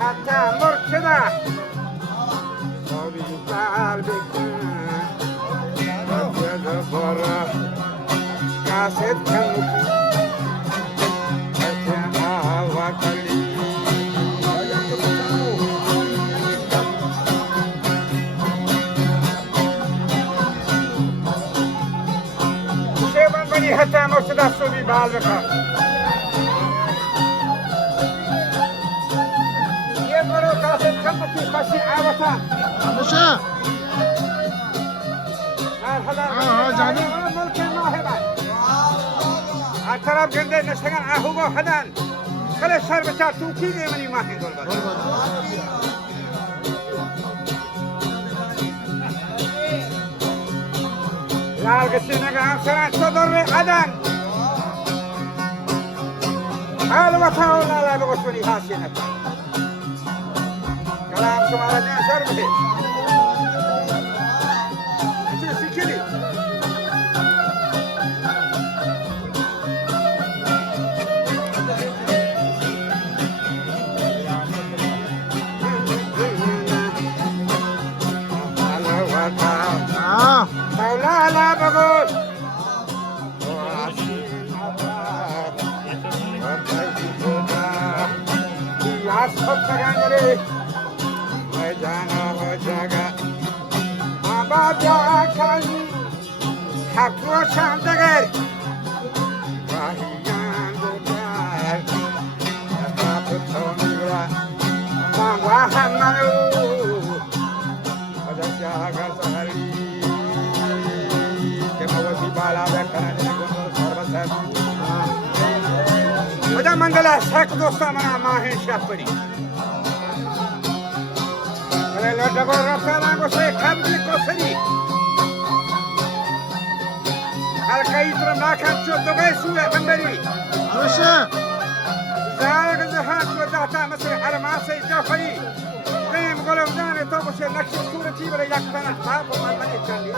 حتى مرشدة صبي قلبك رجل برا قاصد كمك أتها وكلي شيبان بني حتى مرشدة صبي قلبك مشى جاني اعتراف جندي نشتغل عهوبه حدان كل الشهر بتاع توكيل يمني ما هي دول بس لا قسينا قام سنة صدر حدان هذا وطاولا لا بقصوني هاسينك كلام سمارة جان شربه انت سكري مولا لا بقول يا صوت جانري جانا هو جاگا آبا جا کانی حق و شاندگر واهیان دوگر اقاب تو میگرا مانگوا همانو وجا جاگا سهری که موسی بالا بکنه نگونو سربسر وجا منگلا شک دوستا منا ماهن شفری لا تقول رفضنا وشيء كمبي كسري هل كيتر ما كان شو دقي سوى كمبري مشى زارك زهات ودعتا مسي على ما سي جافري قيم قلوب داني توبش نكش صورتي ولا يكفن الحاب وما مني كان لي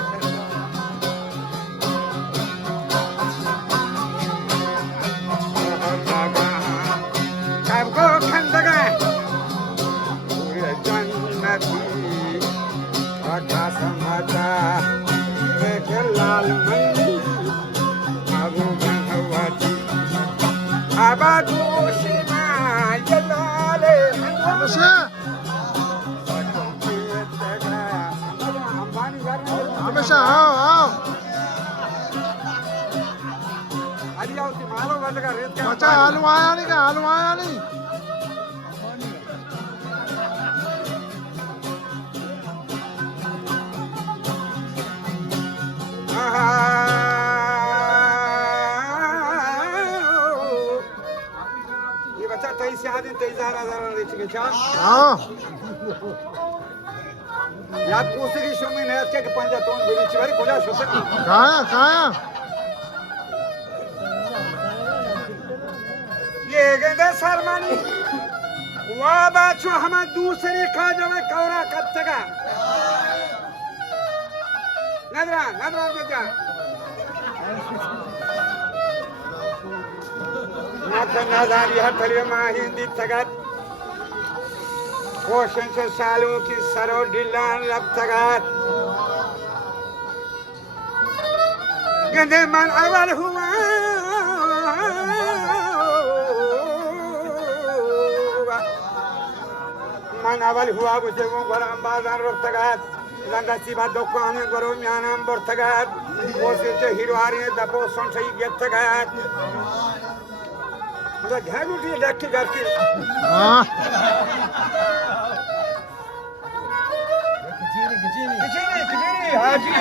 كابقو كان دقي Samata, Kelal Mandi, Abu Bahawati, Abadu Shima, Yalale, مشى ها Adiauti malo balaga red ka. مچا आलू आया नहीं क्या आलू आया नहीं ये बच्चा 23,000 रेट के चार हाँ याद कोसे की शो में नया क्या पंजा तोन बनी चिवारी कोजा शोसक कहाँ ये गंदा सरमानी वाह बाचो हम दूसरे खा जावे कौरा कत्तगा नदरा बेटा نادان يهتري ما هندي تغات وشن سالو کی سرو دلان لب تغات گندے من اول ہوا من اول ہوا بجے وہ غلام بازار رب تغات لنگا سیبا دکان گرو میانام بر تغات وہ سے ہیرواری دپو سنچئی گت تغات उधर ध्यान उठिए डॉक्टर करके हाँ किचीनी हाजी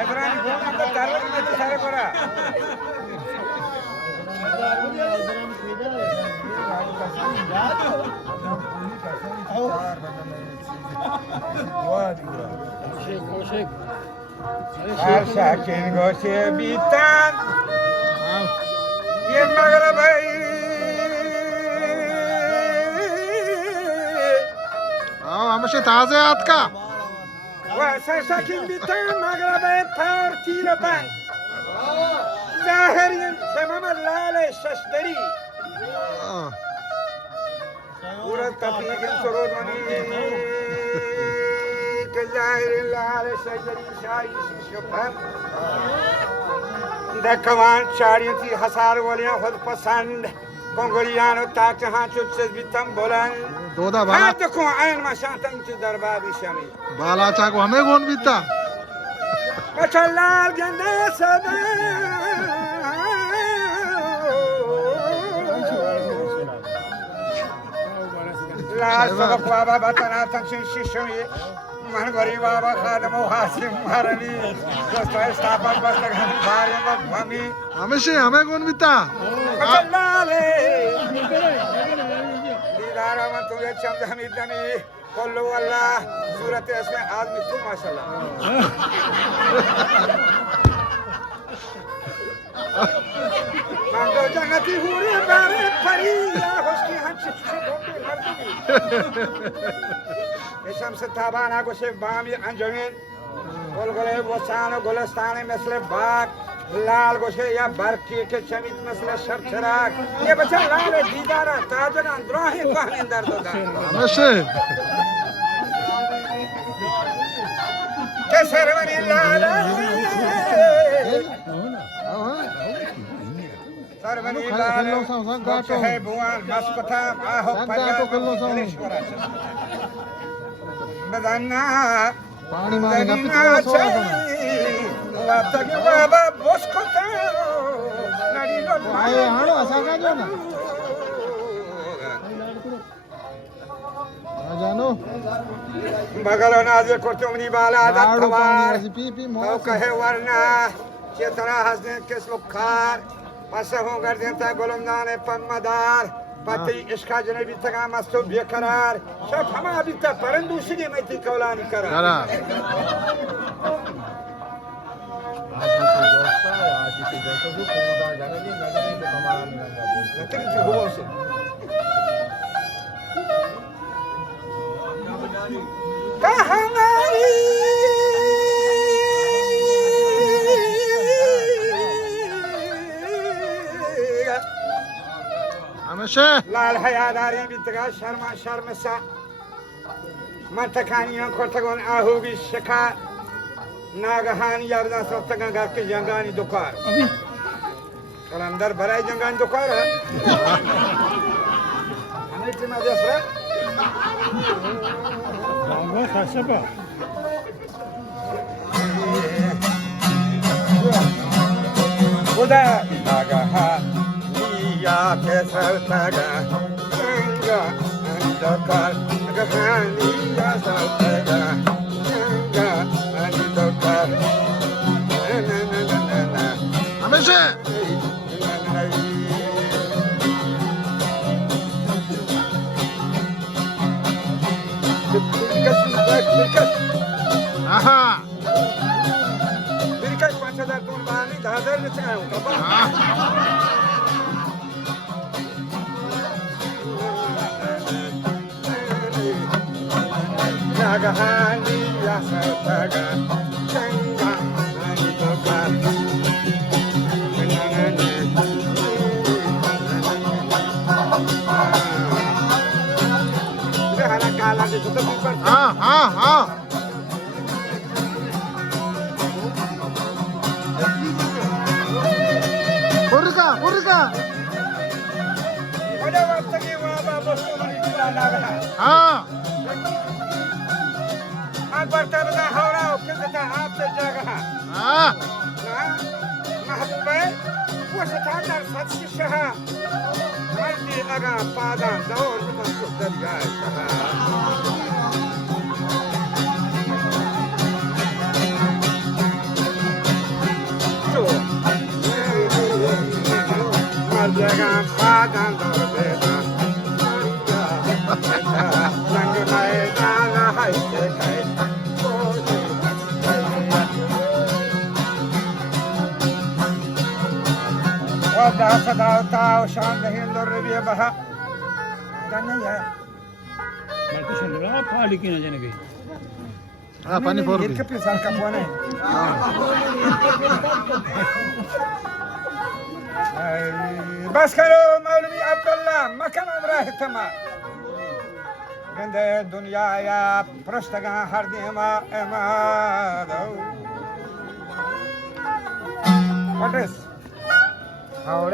ऐबरानी बोल मत तारवर में तो सारे पड़ा Her şakin goşe biten Ye mağrabey आओ हमेशा ताजे हाथ का Ve ser şakin biten mağrabey tar tire ben Zahiriyen şemamel lale şaşderi हाँ, Urat kapigin sorudoni Ke zahiriyen lale şaşderi şahiş şüphem Dekavan şariyeti hasar valiyan khud pasand Kongoliyan tak haan çutsız bitam bolan Doda बाला Haan देखो ayn maşantan çu darbabi şami बाला चा को हमें कौन बीता Maçallar gende sada La sabak baba batana tanşin şişmi Man gari baba khadamo hasim marani Dosto estafat bastak bari bakmami हमेशा हमें कौन बीता Maçallale Didara man tuge chamd hamidani Kullu Allah surati asme azmi tu maşallah Mando jannati huri bare pariya hoşki hamsi çiçek oldu mardumi Eşamsı tabana goşe bami anjamin Golgole bosano golestane mesle bak लाल गोशे या बरकी के चमित मसला sir चराग ये बच्चा लाल है दीदारा ताजन अंदरोही कहने अंदर दो दा हमेशा के सरवरी लाल सरवरी लाल गोश है भुवन मस्कथा आहो पया बदन्ना पानी मारे ना पिछले सोया Laptaki baba boskota nari lo आए हाड़ो ऐसा क्या जो ना आ जानो bagalo naze kortumni bala adat हाड़ो पानी thavar ऐसी पी पी to मौत kahe warna chetara hasne kes lukhar pasa ho gardenta golomdane pammadar pati ishka janabi taga masto bekarar shaf hama abita parandu sigi meti kaulani kara करा हमेशा लाल हयादारी बितगा शर्मा शर्मसा मंतकानियों कोर्तगोन आहुगी शिखा नागहान यारदा सत्तगा गाके जंगानी दुकार कलंदर बराई जंगानी दुकार है हमें टीमा देसरा Bravo, kasaba. Uda nagahan niya kesartaga janga andokar nagahan niya sartaga janga andokar na na na na na हमेशा आहा Birkaç parçalar durmani daha da ne çıkıyor? हाँ Nagahani yasataga Janga anitokar Hala kala de tutup bir हाँ हाँ हाँ पुरका पुरका Oda waktu ki waba bostu mani kila naga हाँ Akbar tabda hawra ukizata aapse jagaha हाँ महबूबे वो सतादार सच्ची शहा मर्दी लगा पादा दौर में तो दरिया शहा तो मर्दी लगा पादा दौर में ودا صدا تا شان دهين دور ربي بها جاني है बल्कि सुन रहा हूँ पाली की न जाने की हाँ पानी फोड़ ये दी के साल का फोन है बस करो मौलवी अब्दुल्ला मकन उमरा तमाम गंदे दुनिया या प्रस्तगा हर दिमा एमा दो What is? How